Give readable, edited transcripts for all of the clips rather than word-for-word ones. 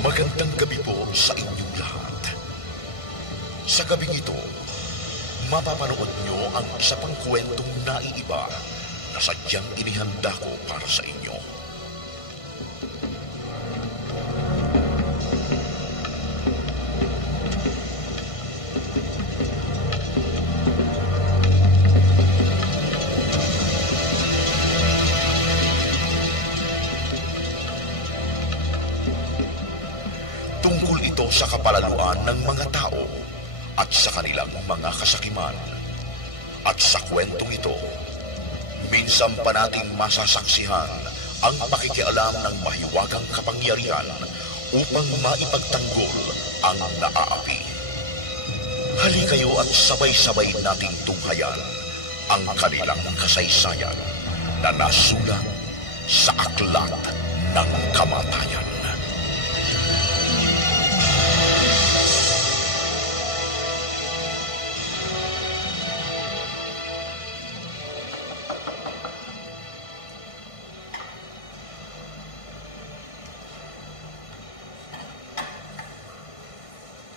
Magandang gabi po sa inyong lahat. Sa gabing ito, mapapanood nyo ang isa pang kwentong naiiba na sadyang inihanda ko para sa inyo. Tungkol ito sa kapalaluan ng mga tao at sa kanilang mga kasakiman. At sa kwentong ito, minsan pa nating masasaksihan ang pakikialam ng mahiwagang kapangyarihan upang maipagtanggol ang naaapi. Hali kayo at sabay-sabay nating tunghayan ang kanilang kasaysayan na nasulat sa aklat ng kamatayan.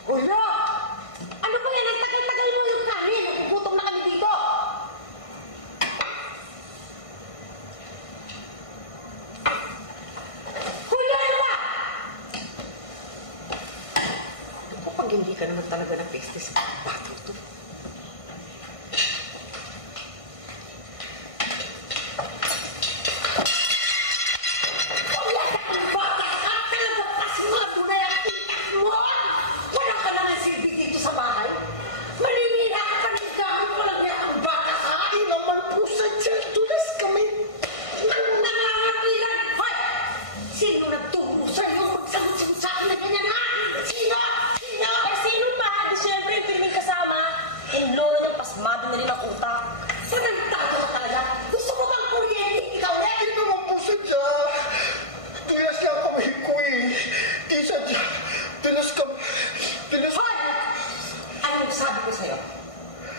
Ulo! Ano ba yan? Ang tagal-tagal mo yung kanin. Nagugutom na kami dito. Ulo, ano ba? Kapag hindi ka naman talaga na peste sa bata ito.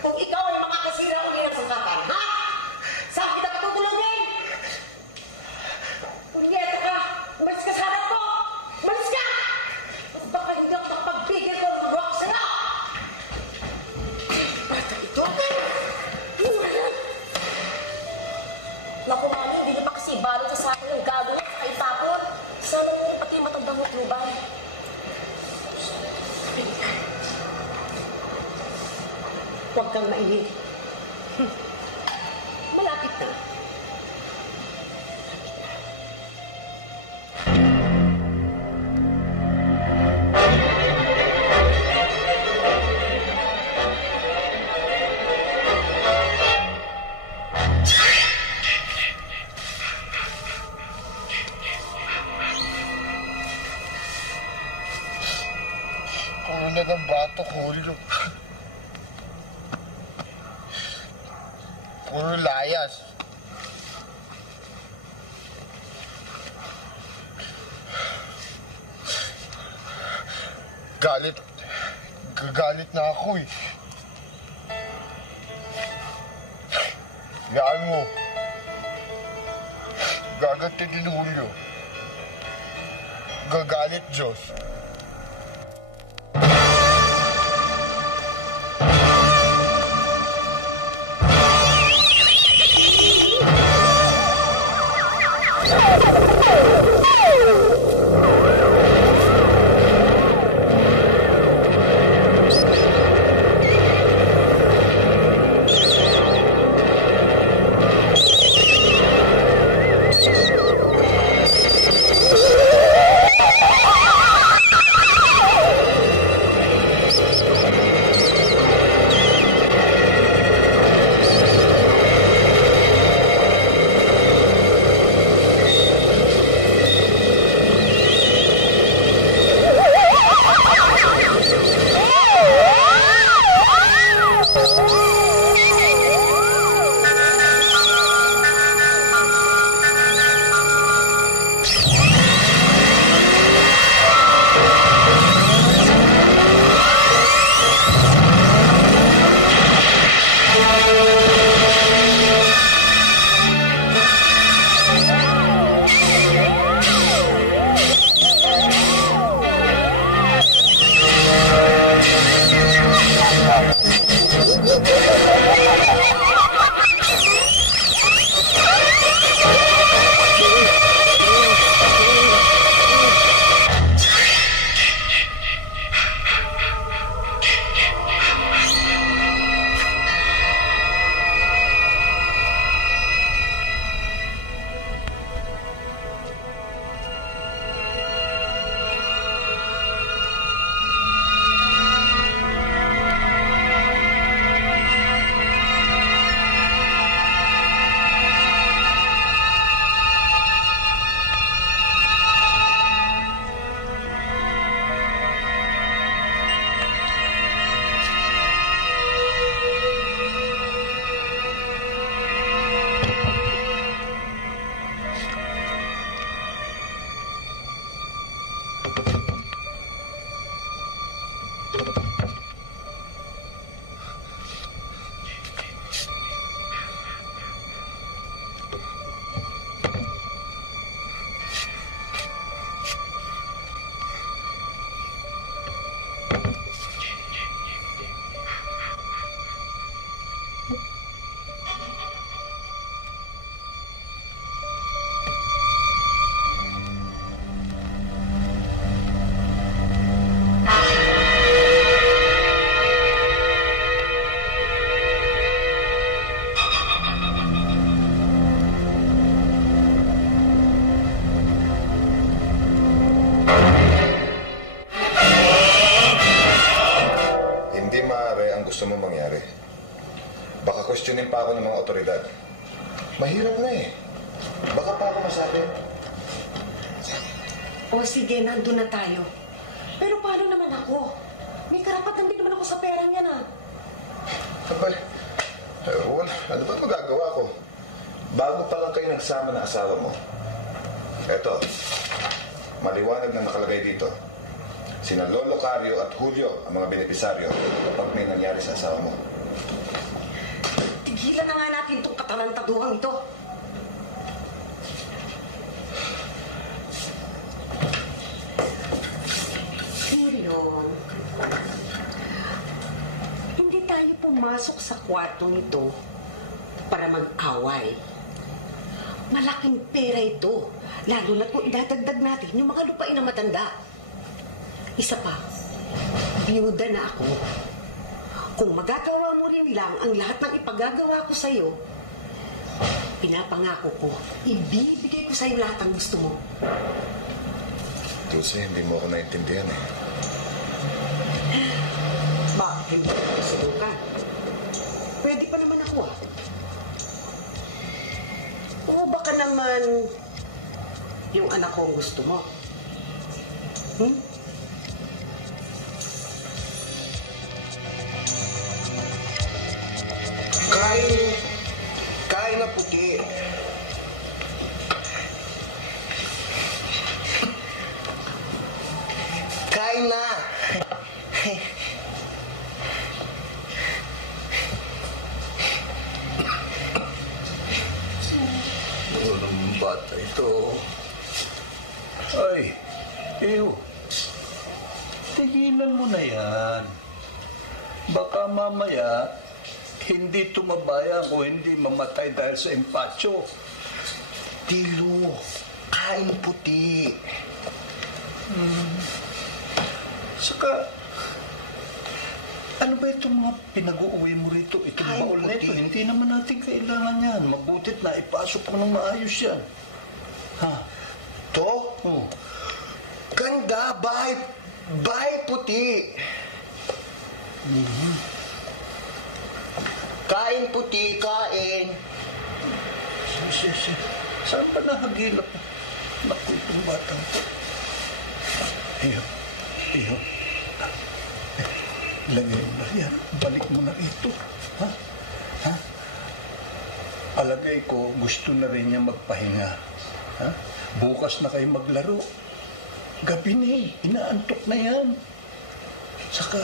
Kung ikaw ay makakasira uli ng sangkatan, ha? Saan kita tutulungin? Punyeta ka! Umalis ka sa harap ko! Huwag kang mainit. Malapit na. Puro na ng batok, Julio. Puro layas. Gagalit na ako eh. Yaan mo. Gaganti din, Julio. Gagalit, Diyos. gusto mo mangyari. Baka questionin pa ako ng mga otoridad. Mahirap na eh. Baka pa ako masabi. O sige, nandun na tayo. Pero paano naman ako? May karapatan din naman ako sa pera niya na. Abay, wala. Ano ba magagawa ko? Bago pa lang kayo nagsama na asawa mo. Eto, maliwanag na nakalagay dito. Sina Lolo Cario at Julio ang mga benepisaryo kapag may nangyari sa asawa mo. Tigilan na nga natin itong katalantaduhang ito. Julio, hindi tayo pumasok sa kwartong ito para mag-away. Malaking pera ito, lalo na kung idadagdag natin yung mga lupain na matanda. Isa pa, biyuda na ako. Kung magagawa mo rin man lang ang lahat ng ipagagawa ko sa'yo, pinapangako ko, ibibigay ko sa'yo lahat ang gusto mo. Dulce, hindi mo ako naintindihan eh. Bakit hindi ka gusto ka? Pwede pa naman ako O baka naman yung anak ko ang gusto mo? Kain na puti. Kain na. Walang bata ito. Ay, ew. Tigilan mo na yan. Baka mamaya, hindi tumabayan o hindi mamatay dahil sa empacho. Tilo, kain puti. Saka, ano ba itong mga pinag-uuwi mo rito? Itong Kain baul na ito, puti. hindi naman natin kailangan yan. Mabutit na ipasok mo ng maayos yan. Ha? To? Oh. Ganda, bahay puti. Kain puti, kain. Saan pa nahagilap? Naku, itong batang to. Iyo. Lagay mo na yan. Balik mo na rito. Ha? Alagay ko, gusto na rin niya magpahinga. Ha? Bukas na kayo maglaro. Gabi na inaantok na yan. Saka,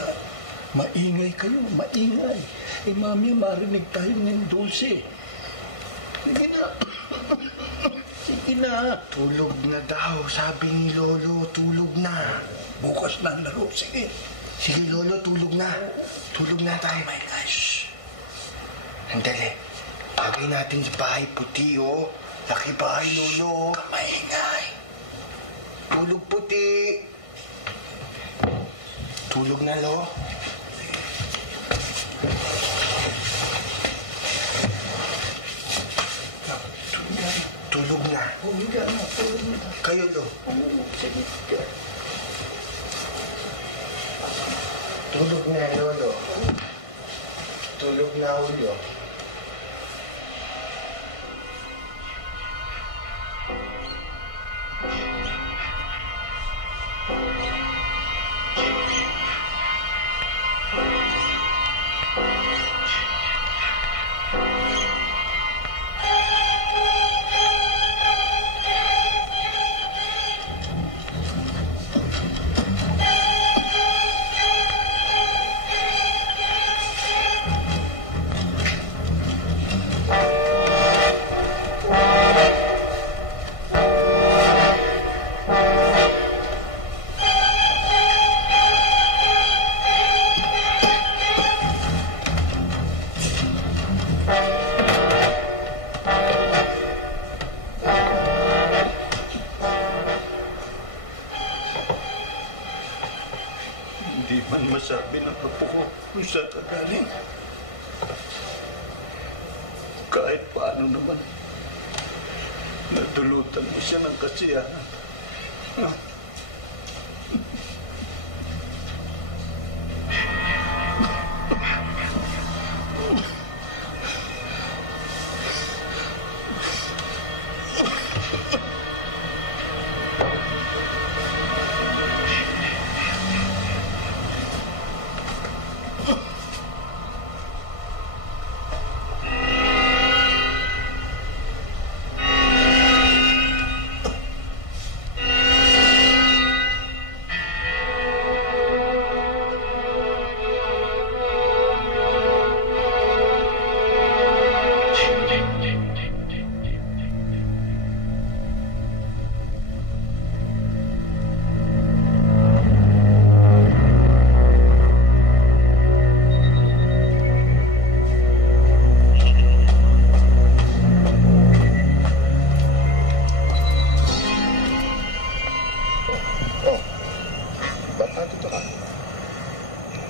maingay kayo, maingay. Mami, marinig tayo ng Dulce. Sige na. Sige na. Tulog na daw, sabi ni Lolo, tulog na. Bukas na ang laro. Sige. Sige, Lolo, tulog na. Tulog na tayo. My gosh. Andali. Lagay natin sa bahay puti, oh. Laki bahay, Lolo. Maingay. Tulog puti. Tulog na, Lo. Tulog na. Kayo, Lo. Tulog na, Lolo. Tulog na, Ulo. Hindi man masabi ng apo ko kung saan ka galing. Kahit paano naman, nadulutan mo siya ng kasiyahan.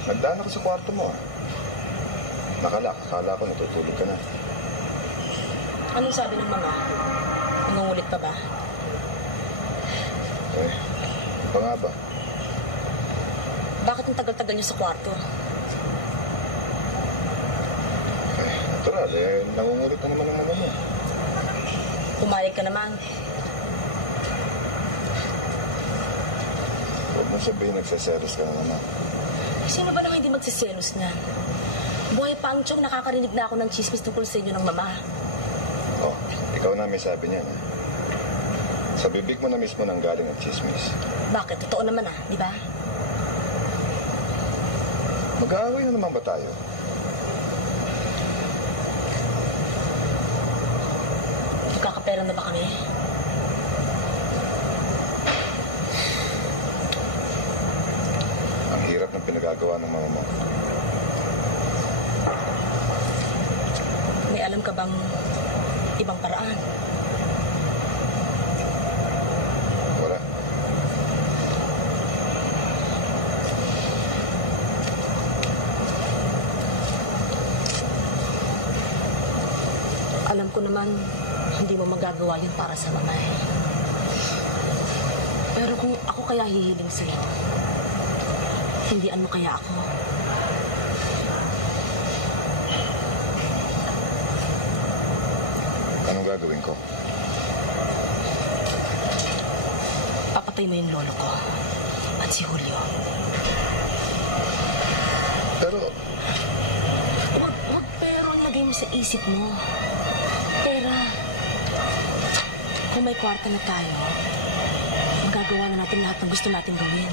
Nagdaan ako sa kwarto mo. Akala ko natutulog ka na. Anong sabi ng mama? Nangungulit pa ba? Eh, pa nga ba? Bakit ang tagal-tagal niyo sa kwarto? Natural, nangungulit na naman ang mama mo. Pumayag ka naman. Huwag mo sabihin nagsaselos ka na naman. Sino ba naman hindi magsiselos niya? Buhay pa ang tiyong, nakakarinig na ako ng chismis tungkol sa inyo ng mama. Oh, ikaw na may sabi niyan. Sa bibig mo na mismo nang galing ang chismis. Bakit? Totoo naman di ba? Mag-aaway na naman ba tayo? Magkakapera na ba kami? Ang hirap ng pinagagawa ng mama mo. May alam ka bang ibang paraan? Wala. Alam ko naman, hindi mo magagawa yun para sa mama eh. Pero kung ako kaya hihiling sa'yo, hindian mo kaya ako? Anong gagawin ko? Papatay mo yung lolo ko at si Julio. Pero, Huwag pero ang lagay mo sa isip mo. Pera. Kung may kwarta na tayo, magagawa na natin lahat ng gusto natin gawin.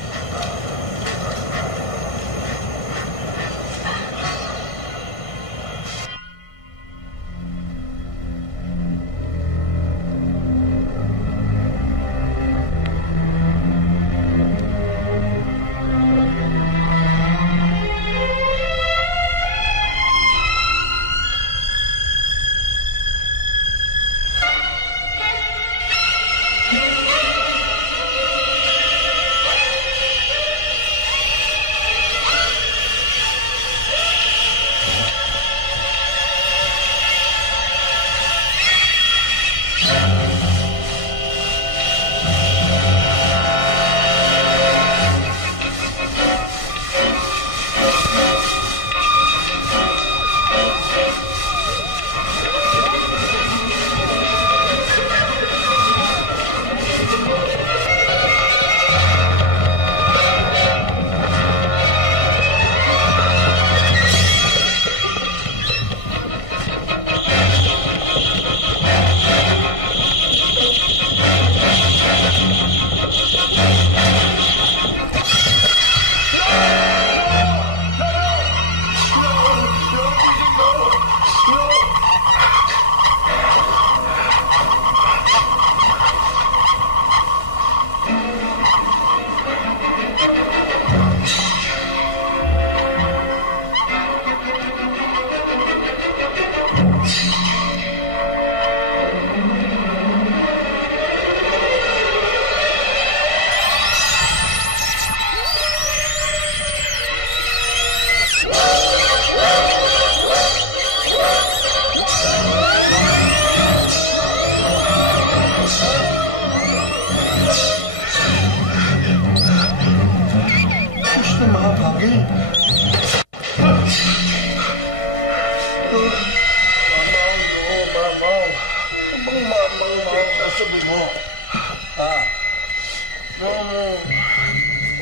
sabi mo?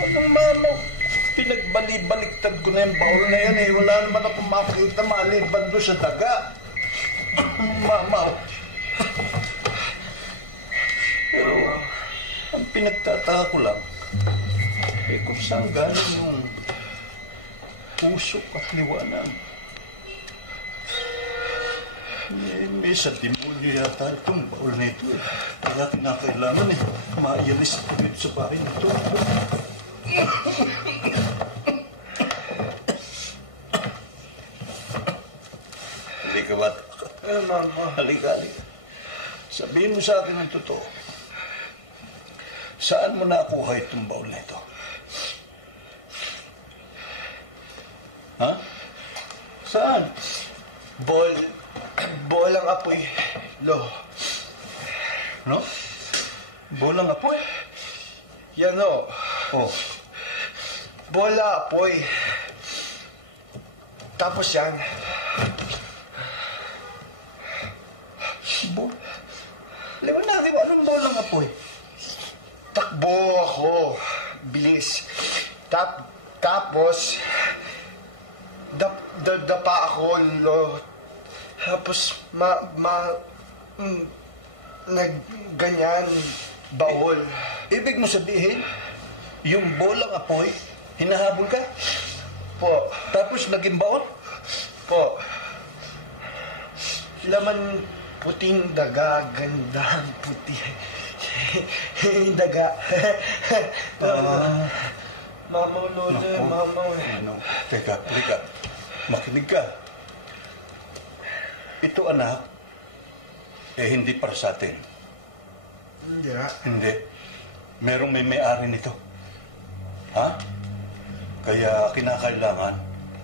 Anong mano? Pinagbali-baliktad ko na yung baul na yan eh. Wala naman akong makikita maliban doon sa daga. Mamaw. Pero ang pinagtataka ko lang, eh kung saan galing yung pusok at liwanag. May sa demonyo yata itong baul na ito eh. Kaya kinakailangan eh. Maiyalis ako dito sa bahay na ito. Halika bata ka. Halika. Sabihin mo sa akin ang totoo. Saan mo nakuha itong baul na ito? Ha? Saan? Bolang apoy, lo. No? Bolang apoy? Yan o. Oh. Bola apoy. Tapos yan. Liwanagin mo, anong bolang apoy? Takbo ako. Bilis. Tapos, dapa ako, lo. Tapos, ganyan, bawol. Ibig mo sabihin, yung bolang apoy, hinahabol ka? Po, Tapos naging baon? po. Laman puting daga, gandang puti. Daga. Mama, lolo, mama. Ano? Teka. Makinig ka. Ito, anak, hindi para sa atin. Hindi nga. Hindi. Merong may-ari nito. Ha? Kaya kinakailangan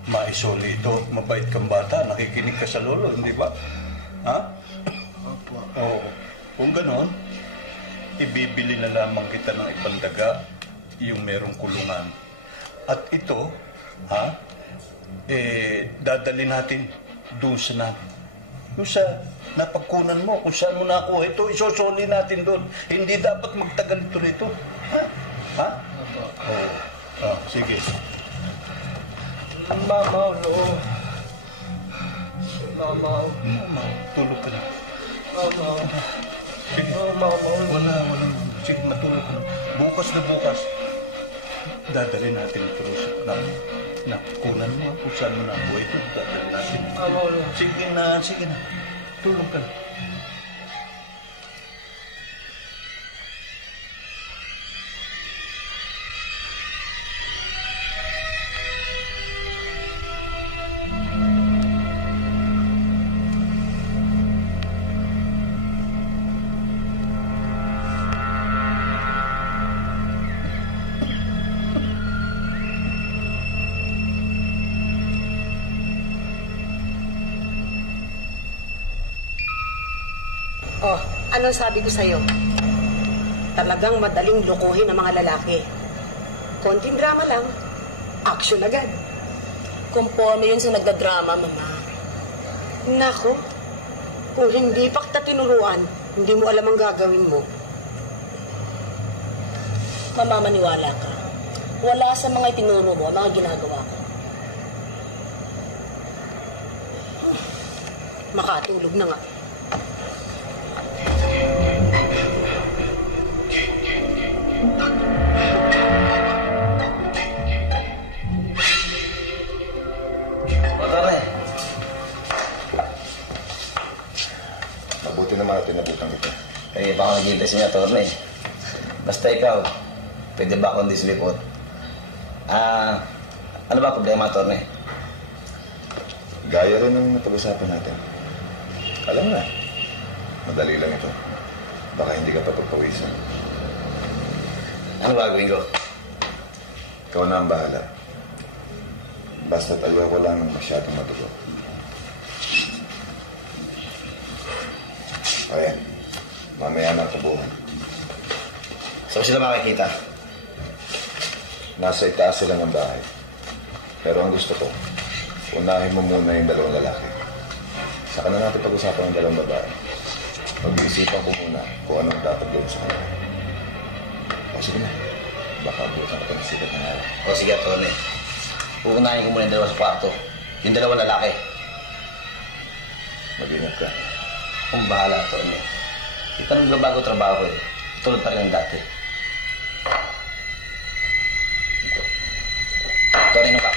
maisoli ito. Mabait kang bata, nakikinig ka sa lolo, hindi ba? Ha? Opo. Oo. Kung ganon, ibibili na lamang kita ng ibang daga, yung merong kulungan. At ito, dadali natin doon sa yung sa napagkunan mo, kung saan mo nakuha ito, isosoli natin doon. Hindi dapat magtagal ito rito. Ha? Opo. Oo. Sige. Mama, lo. Mama. Tulog ka na. Mama. Sige. Mama. Walang. Sige, matulog ka na. Bukas, dadali natin ito sa nakunan mo. Kung saan mo nakuha ito, dadali natin. Mama, lo. Sige na. Tulog ka na. Oh, ano sabi ko sa'yo? Talagang madaling lukuhin ang mga lalaki. Konting drama lang, action agad. Conforme yun sa nagdadrama, Mama. Nako, kung hindi pa kita tinuruan, hindi mo alam ang gagawin mo. Mama, maniwala ka. Wala sa mga itinuro mo ang mga ginagawa ko. Makatulog na nga. Mabuti naman at tinabutan kita. Baka naghihintay sa inyo, attorney. Basta ikaw, pwede ba akong dislipot? Ano ba problema, attorney? Gaya rin ng napag-usapan natin. Alam na, madali lang ito. Baka hindi ka pa pagpawisan. Ano gagawin ko? Ikaw na ang bahala. Basta't ayoko lang ng masyadong madugo. Ayan, mamaya na ang kabuhan. Saan sila makikita? Nasa itaas sila ng bahay. Pero ang gusto ko, unahin mo muna yung dalawang lalaki. Saka na natin pag-usapan ng dalawang babae. Pag-iisipan ko muna kung anong dapat gawin sa kanila. O sige na, baka butan ka pa ng sikat ng araw. O sige, attorney. Uunahin ko muna yung dalawa sa kwarto. Yung dalawang lalaki. Mag-ingat ka. Kung bahala, attorney. Ito nang bago trabaho ko eh. Tulad pa rin ang dati. Attorney, ano ka?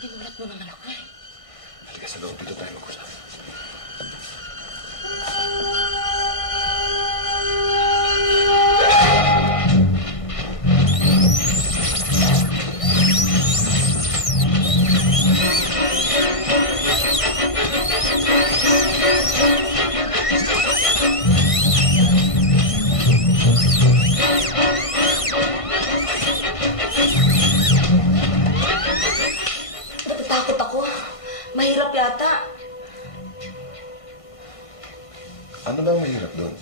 Ginulat mo naman ako eh. Halika sa loob, dito tayo mag-usap. Natatakot ako. Mahirap yata. Ano bang mahirap doon?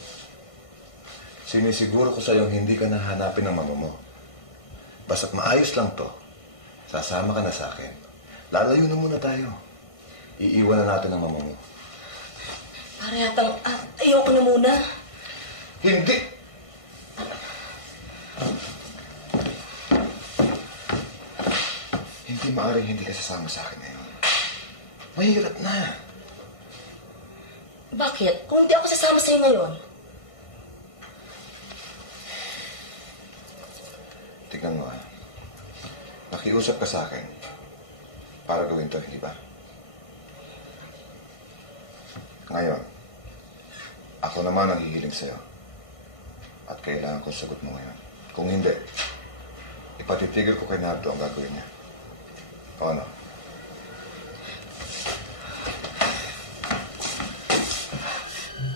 Sinisiguro ko sa'yo hindi ka nahanapin ng mama mo. Basta't maayos lang to, sasama ka na sa akin. Lalayo na muna tayo. Iiwan na natin ang mama mo. Para yatang ayoko na muna. Hindi! Hindi maaaring hindi ka sasama sa akin ngayon. Mahirap na. Bakit? Kung hindi ako sasama sa'yo ngayon, Tignan mo, nakiusap ka sa akin para gawin to, hindi ba? Ngayon, ako naman ang hihiling sa'yo. At kailangan ko sagot mo ngayon. Kung hindi, ipatitigil ko kay Nardo ang gagawin niya. O ano?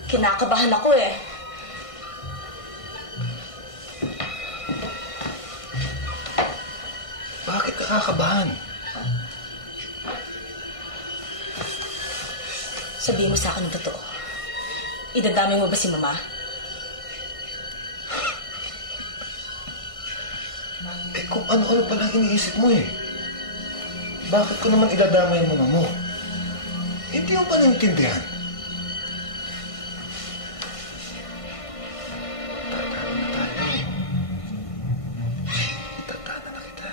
kinakabahan ako eh. Bakit nakakabahan? Sabihin mo sa akin ng totoo. Idadamay mo ba si Mama? Eh kung ano-ano pala iniisip mo eh. Bakit ko naman idadamay ang mama mo? Hindi mo pa naintindihan. Tatama na tayo. Tatama na kita.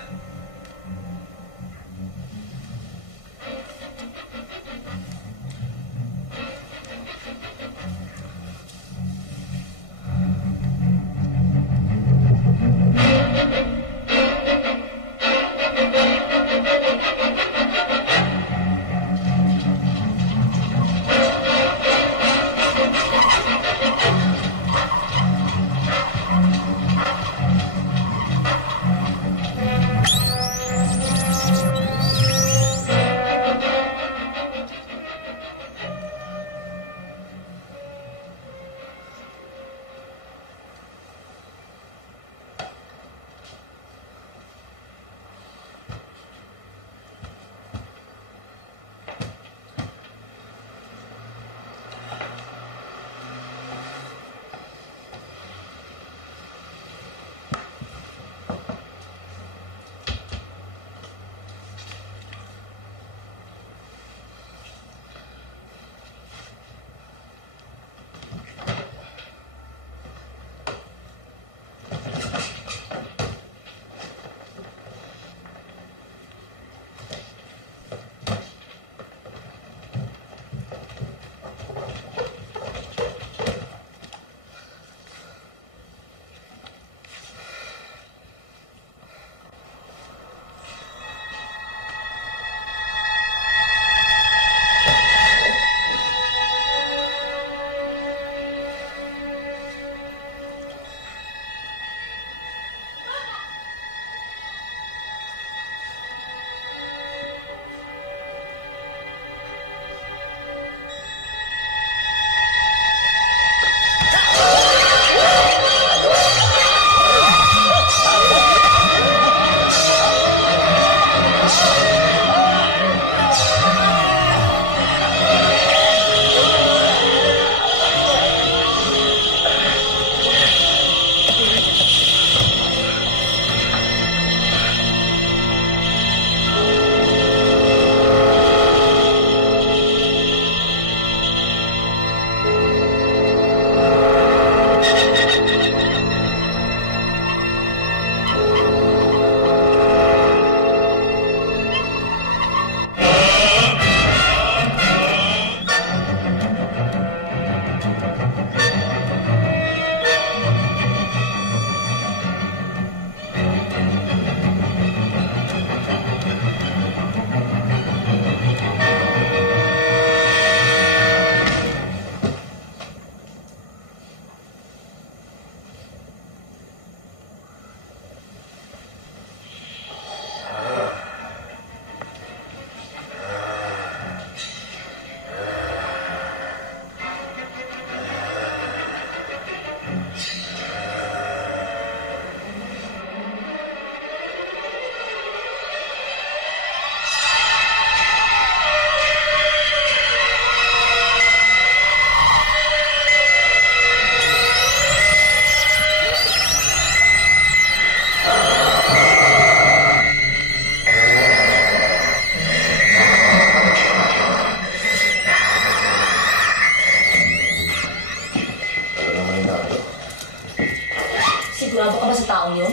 Sigurado ka ba sa taong yun?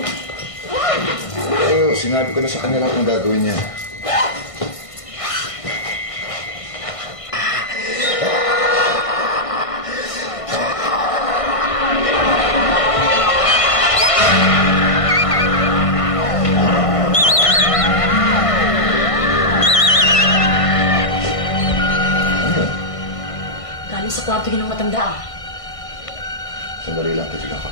Oo, sinabi ko na sa kanya lahat ng gagawin niya. Galing sa kwarto yun ng matanda ah. Sandali lang, titignan ko.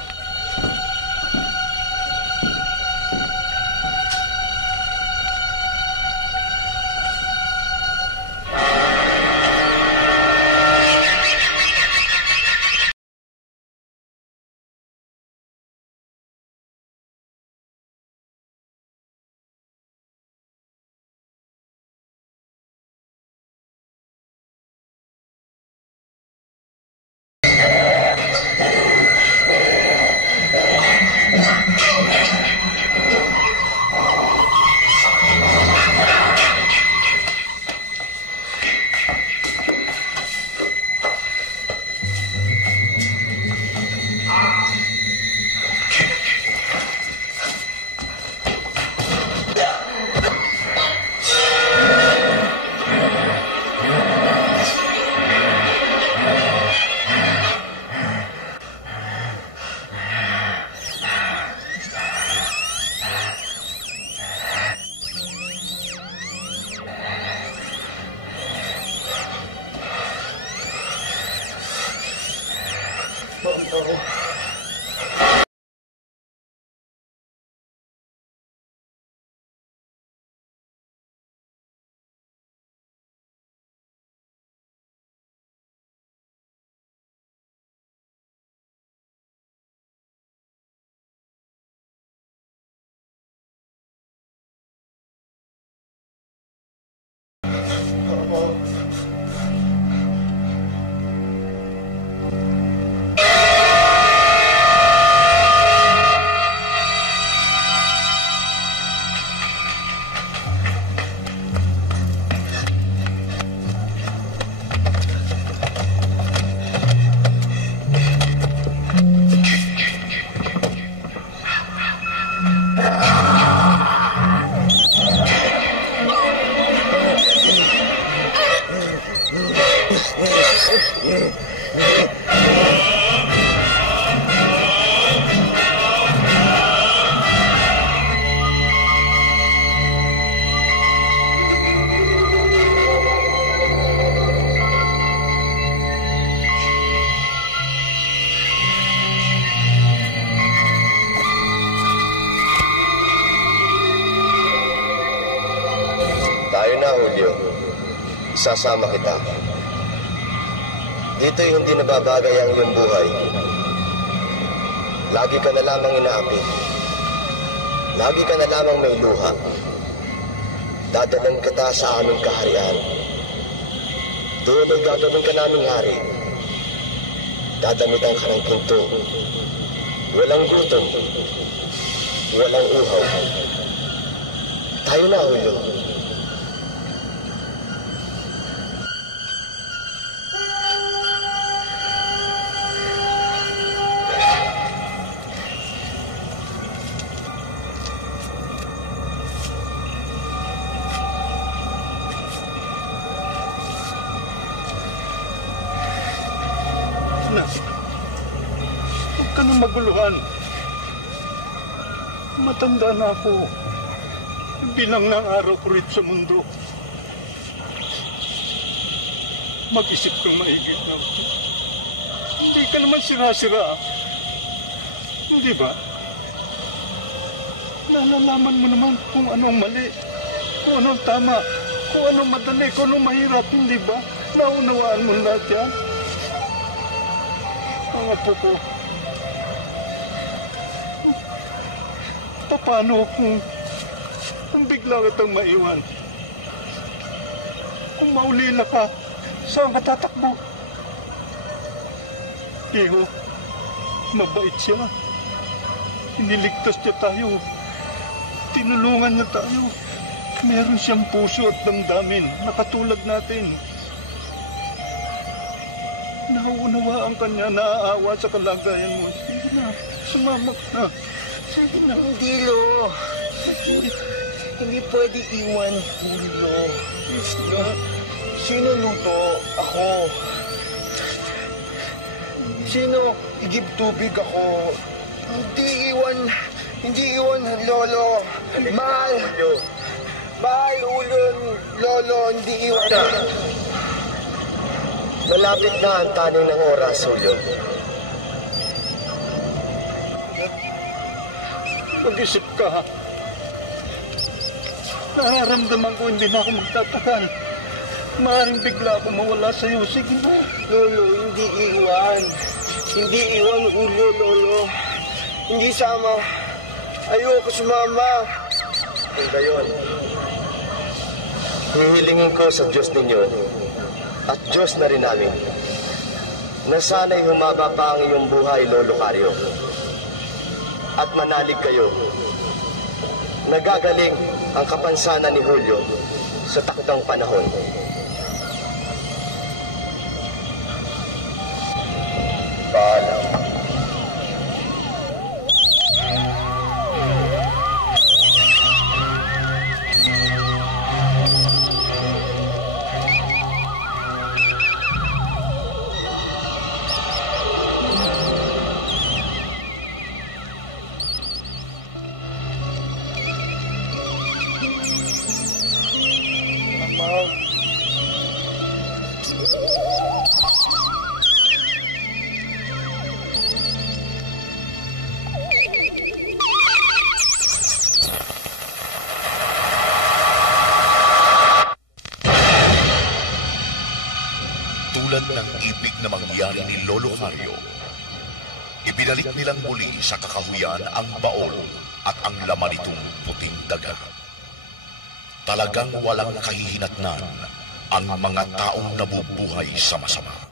Tayo na, Julio. Sasama kita. Dito'y hindi nababagay ang iyong buhay. Lagi ka na lamang inaapi. Lagi ka na lamang may luha. Dadalan kita sa aming kaharian. Doon ay gagawin ka naming hari. Dadamitan ka ng pinto. Walang gutom. Walang uhaw. Tayo na, Julio. Huwag ka nang maguluhan. Matanda na ako. Bilang ng araw ko rin sa mundo. Mag-isip kang maigit na ako. Hindi ka naman sira-sira. Hindi ba? Nalalaman mo naman kung anong mali, kung anong tama, kung anong madali, kung anong mahirap, hindi ba? Naunawaan mo lahat yan. Ang apo ko, Paano kung bigla kitang maiwan? Kung maulila ka, saan ka tatakbo? Iho, mabait siya. Iniligtas niya tayo. Tinulungan niya tayo. Meron siyang puso at damdamin na katulad natin. Nauunawaan ka niya, naaawa sa kalagayan mo. Sige na, sumama ka na. Sige na. Hindi, Lo. Hindi pwede iwan, Lo. Sino luto? Ako. Sino igib tubig ako? Hindi iwan, Lolo. Mahal, ulo, Lolo, hindi iwan. Malapit na ang taning ng oras, Julio. Mag-isip ka. Nararamdaman ko hindi na ako magtatagal. Maaaring bigla ako mawala sa'yo. Sige na. Lolo, hindi iwan. Hindi iwan, Julio, Lolo. Hindi sama. Ayoko sumama. Kung gayon, hihilingin ko sa Diyos ninyo at Diyos na rin namin na sana'y humaba pa ang iyong buhay, Lolo Cario, at manalig kayo. Nagagaling ang kapansanan ni Julio sa takdang panahon. Paalam. Tulad ng ibig na mangyari ni Lolo Cario, ibinalik nilang muli sa kakahuyan ang baon at ang laman nitong puting daga. Talagang walang kahihinatnan ang mga taong nabubuhay sama-sama.